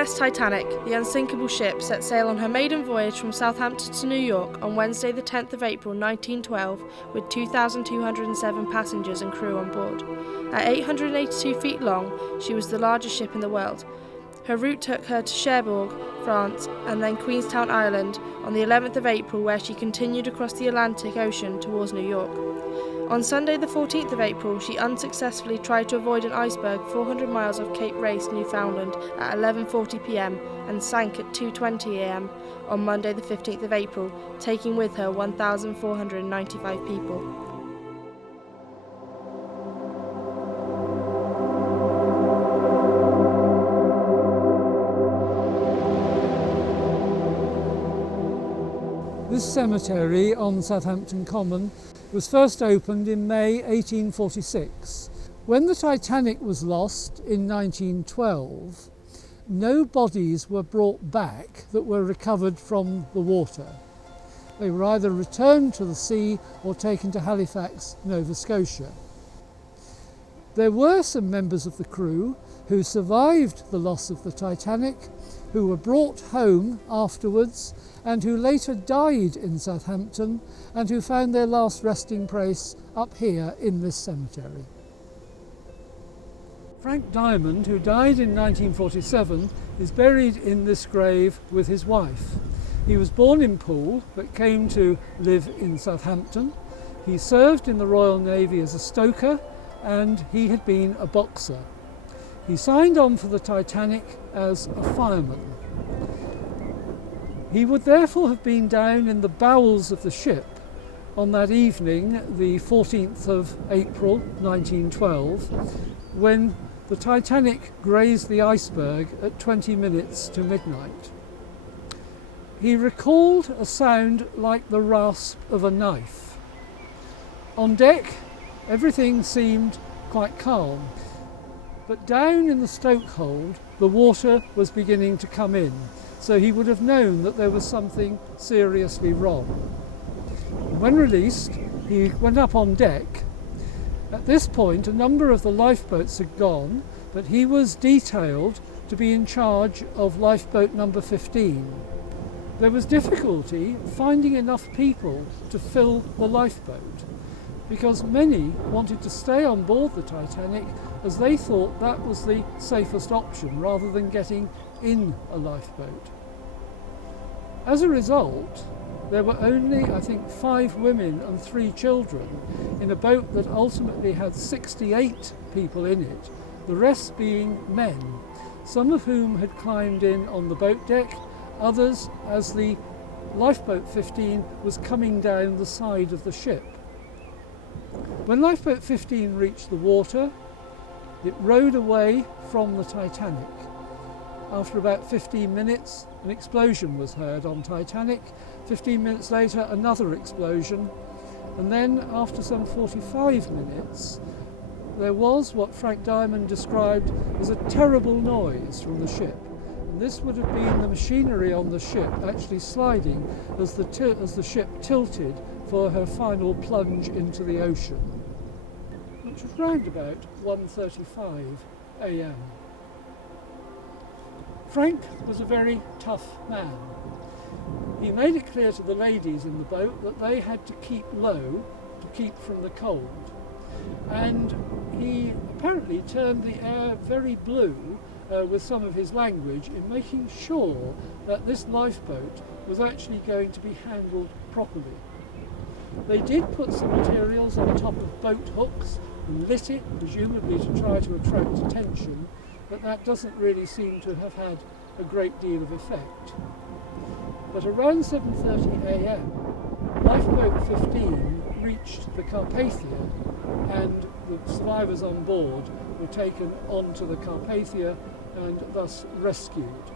HMS Titanic, the unsinkable ship, set sail on her maiden voyage from Southampton to New York on Wednesday the 10th of April 1912 with 2,207 passengers and crew on board. At 882 feet long, she was the largest ship in the world. Her route took her to Cherbourg, France, and then Queenstown, Ireland on the 11th of April, where she continued across the Atlantic Ocean towards New York. On Sunday the 14th of April, she unsuccessfully tried to avoid an iceberg 400 miles off Cape Race, Newfoundland at 11:40 p.m. and sank at 2:20 a.m. on Monday the 15th of April, taking with her 1,495 people. This cemetery on Southampton Common was first opened in May 1846. When the Titanic was lost in 1912, no bodies were brought back that were recovered from the water. They were either returned to the sea or taken to Halifax, Nova Scotia. There were some members of the crew who survived the loss of the Titanic, who were brought home afterwards and who later died in Southampton and who found their last resting place up here in this cemetery. Frank Dymond, who died in 1947, is buried in this grave with his wife. He was born in Poole but came to live in Southampton. He served in the Royal Navy as a stoker and he had been a boxer. He signed on for the Titanic as a fireman. He would therefore have been down in the bowels of the ship on that evening, the 14th of April 1912, when the Titanic grazed the iceberg at 20 minutes to midnight. He recalled a sound like the rasp of a knife. On deck, everything seemed quite calm. But down in the stokehold, the water was beginning to come in, so he would have known that there was something seriously wrong. When released, he went up on deck. At this point, a number of the lifeboats had gone, but he was detailed to be in charge of lifeboat number 15. There was difficulty finding enough people to fill the lifeboat, because many wanted to stay on board the Titanic as they thought that was the safest option rather than getting in a lifeboat. As a result, there were only, I think, 5 women and 3 children in a boat that ultimately had 68 people in it, the rest being men, some of whom had climbed in on the boat deck, others as the lifeboat 15 was coming down the side of the ship. When lifeboat 15 reached the water, it rowed away from the Titanic. After about 15 minutes, an explosion was heard on Titanic. 15 minutes later, another explosion. And then, after some 45 minutes, there was what Frank Dymond described as a terrible noise from the ship. And this would have been the machinery on the ship actually sliding as the ship tilted for her final plunge into the ocean, which was round about 1:35 a.m. Frank was a very tough man. He made it clear to the ladies in the boat that they had to keep low to keep from the cold. And he apparently turned the air very blue with some of his language in making sure that this lifeboat was actually going to be handled properly. They did put some materials on top of boat hooks and lit it, presumably to try to attract attention, but that doesn't really seem to have had a great deal of effect. But around 7:30 a.m, lifeboat 15 reached the Carpathia and the survivors on board were taken onto the Carpathia and thus rescued.